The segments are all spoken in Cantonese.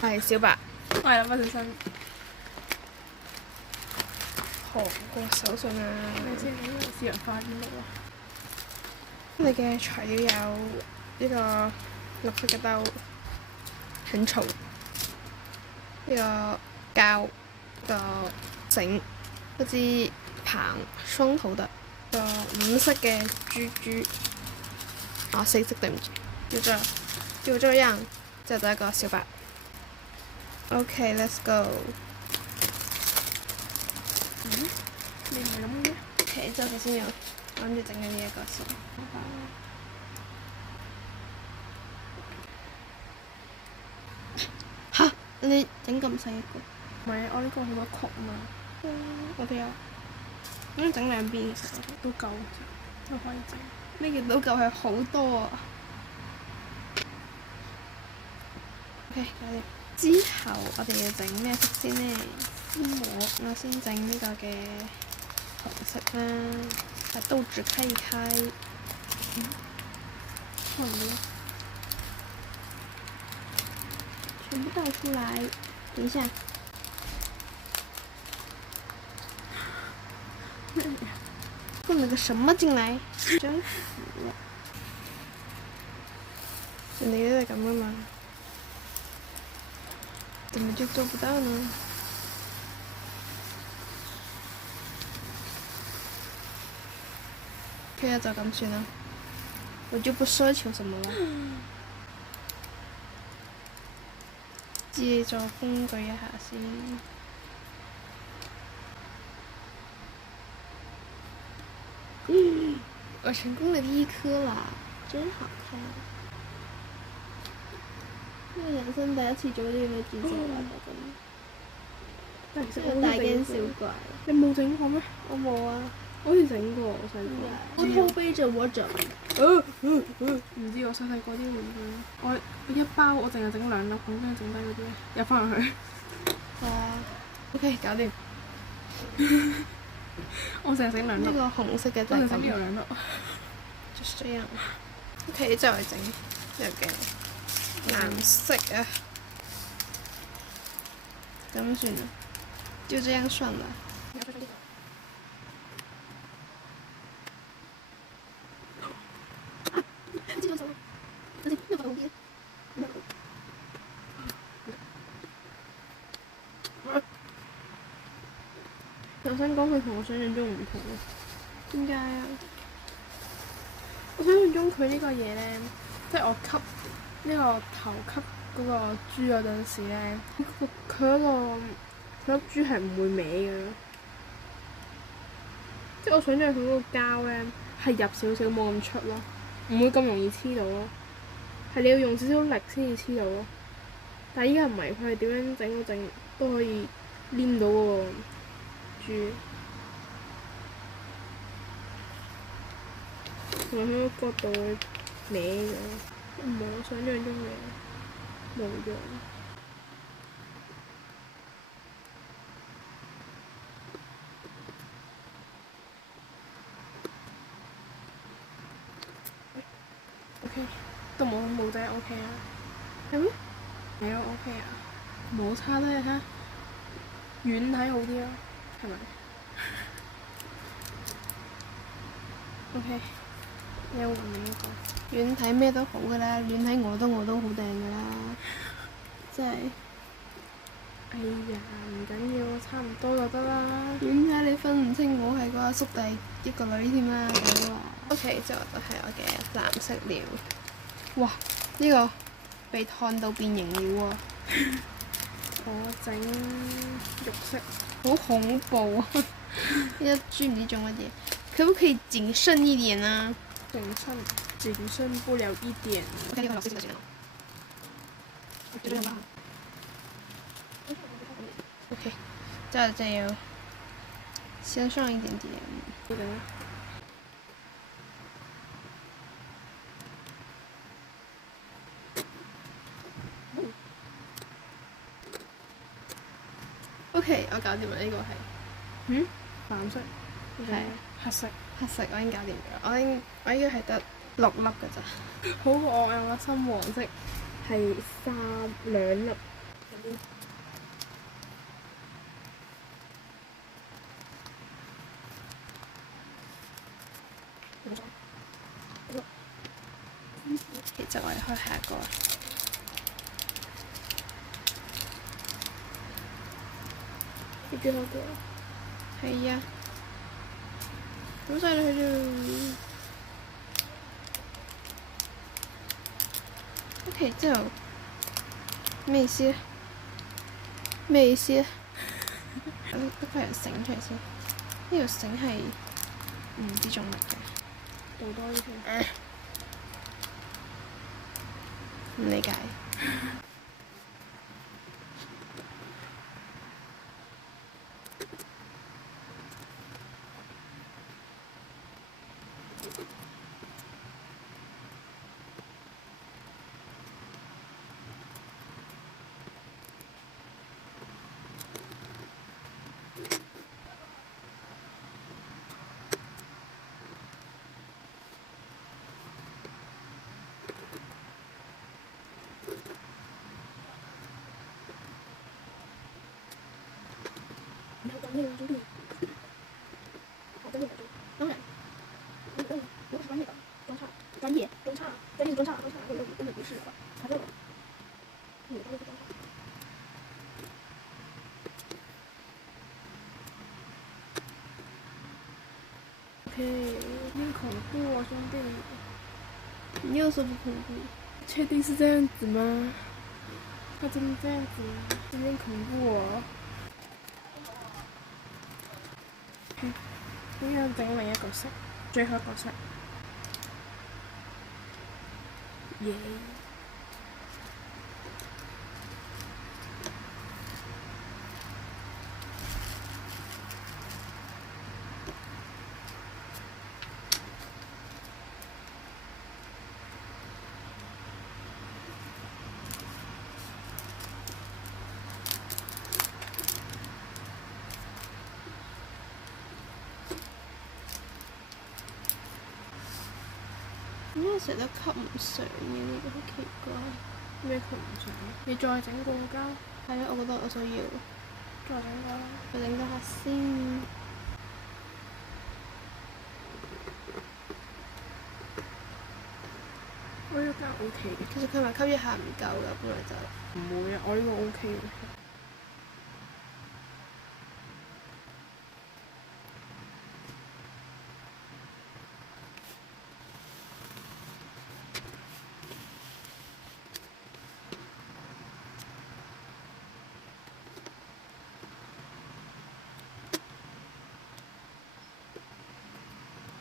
係小白。我係諗翻小新。韓國手信啊！你知唔知私人化邊度啊？你嘅材料有呢個綠色嘅豆，很嘈。呢個膠，個繩，一支棒，雙頭的，個五色嘅珠珠，啊四色對唔住，就這樣，就得一個小白。OK，let's go。你唔係諗嘅？OK，之後先要諗住整緊呢一個先。嚇！你整咁細一個？唔係，我呢個好多曲啊嘛。我都有。咁整兩邊其實都夠，都可以整。咩叫都夠係好多啊？OK，搞掂。之後我哋要整咩色先呢？我先整呢個嘅紅色啦，把豆紙開一開。可能全部倒出來。等一下。混了個什麼進來？真服了。人哋都係咁噶嘛，怎麼就做不到呢？佢就咁算啦，我就不奢求什麼了。借助工具一下先。我成功了第一顆啦，真好看。因為人生第一次做呢樣嘅剪輯啦，但其實真係大驚小怪。你冇整過咩？我冇啊，我好似整過，我細個。我偷背着我整。唔知我細細個啲玩具，我一包我淨係整兩粒，咁跟住剩低嗰啲入翻入去。哇！OK，搞掂。我淨係整兩粒。呢個紅色嘅就我淨係係咁。整呢度兩粒。就是這樣。OK，再嚟整呢個嘅藍色啊。咁算啦，就這樣算啦。我想講佢同我想象中唔同咯。點解啊？我想象中佢呢個嘢咧，即係我吸呢個頭吸嗰個珠嗰陣時咧，佢粒珠係唔會歪嘅咯。即係我想象佢嗰個膠咧係入少少冇咁出咯，唔會咁容易黐到咯。係你要用少少力先至黐到咯。但係依家唔係，佢係點樣整都可以黏到嗰個珠。同埋佢個角度會歪咗，唔係我想象中嘅模樣。OK，都冇仔 OK 啊？係咩？係啊 OK 啊，冇差得你睇下，遠睇好啲咯，係咪？OK。有換另一個。遠睇咩都好噶啦，遠睇我都好靚噶啦，真係。哎呀，唔緊要，差唔多就得啦。遠睇你分唔清我係個阿叔弟一個女添啦，大佬啊！OK，之後就係我嘅藍色料。哇！呢個被燙到變形了喎。我整肉色。好恐怖啊！一知唔知做乜嘢？可唔可以謹慎一點啊？謹慎不了一點。OK，呢個綠色就算啦。就這樣吧。OK，再要先上一點點。呢個。OK，我搞掂啦，呢個係。藍色。係。黑色。黑色我已經搞掂咗，我應該係得6粒㗎咋。好可愛啊！深黃色係2粒。其實我哋開下個。你最後個？係啊，好犀利啫！OK，之後咩意思咧？咩意思咧？得塊條繩出嚟先。呢條繩係唔知做乜嘅。倒多啲先。唔理解。内容中立。好，专业当然，如果是专业的中差，专业中差，专业中差，中差根本不是吧？他这个，专业是中差。OK，很恐怖啊，兄弟！你又说不恐怖？确定是这样子吗？他真的这样子吗？有点恐怖哦。咁樣整另一個色，最後一個色。耶！點解成日都吸唔上嘅呢個？好奇怪。咩吸唔上？你再整過膠？係啊，我覺得我需要。再整過啦。我整多下先。我呢個膠 OK 嘅。其實佢咪吸一下唔夠㗎，本來就。唔會啊，我呢個 OK 嘅。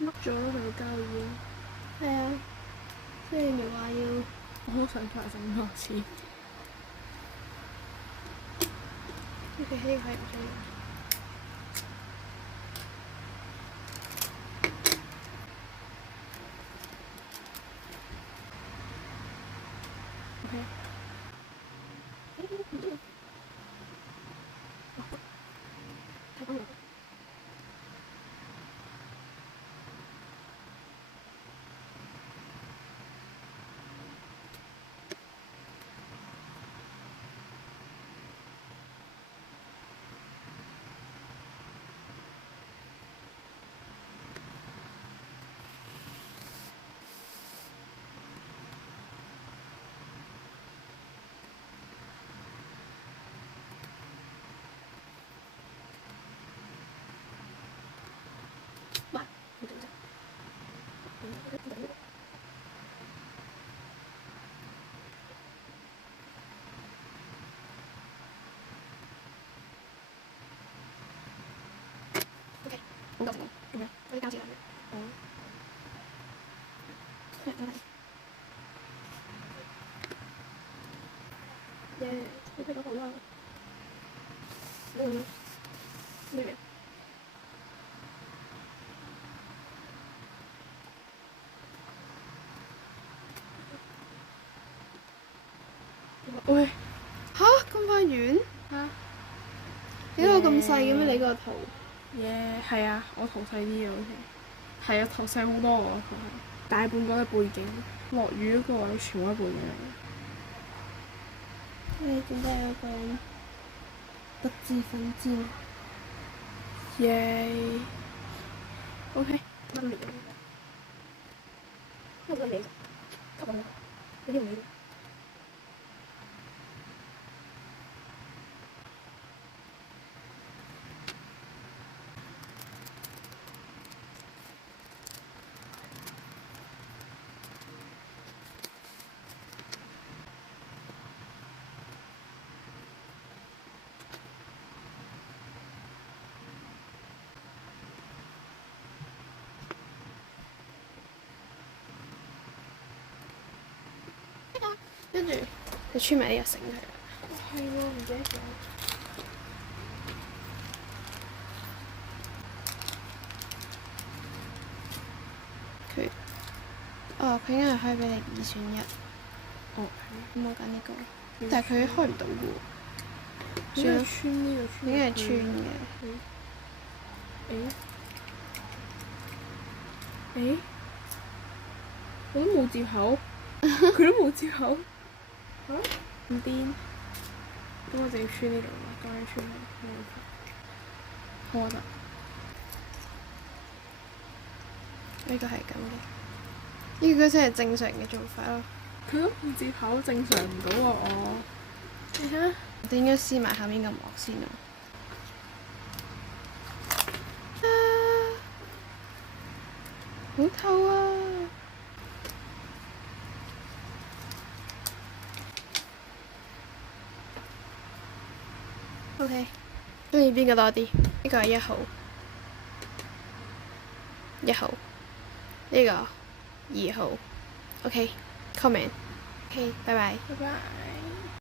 mất咗咯，佢個膠已經。係啊，所以咪話要。我好想再整多次。呢個係唔需要。OK。太光了。哇！我等一下。OK，好夠成功，做咩？嗰啲膠紙嚟嘅。好。係，等等。耶！你睇到好啦。咩？喂！吓？咁快完？嚇？點解咁細嘅咩？你個圖？係啊，我圖細啲嘅好似。係啊，圖細好多喎，圖係。大半個嘅背景，落雨嗰個位全部係背景嚟嘅。你點解有個人不知分戰？耶！OK，乜嚟？乜嚟？吸我，你要唔要？跟住你穿埋呢個繩佢。係喎，唔記得咗。佢應該係可以俾你2選1。哦，咁我揀呢個，但係佢開唔到嘅喎。算啦，穿呢個穿。應該係穿嘅。我都冇接口，佢都冇接口。嚇？咁癲？咁我就要穿呢度啦，咁樣穿冇問題。好啊，呢個係咁嘅。呢個先係正常嘅做法咯。佢都冇接口，正常唔到啊我。你睇下。我哋應該撕埋下面個膜先咯。好透啊！OK，中意邊個多啲？呢個係1號，1號，呢個2號。OK，comment。OK，拜拜。拜拜。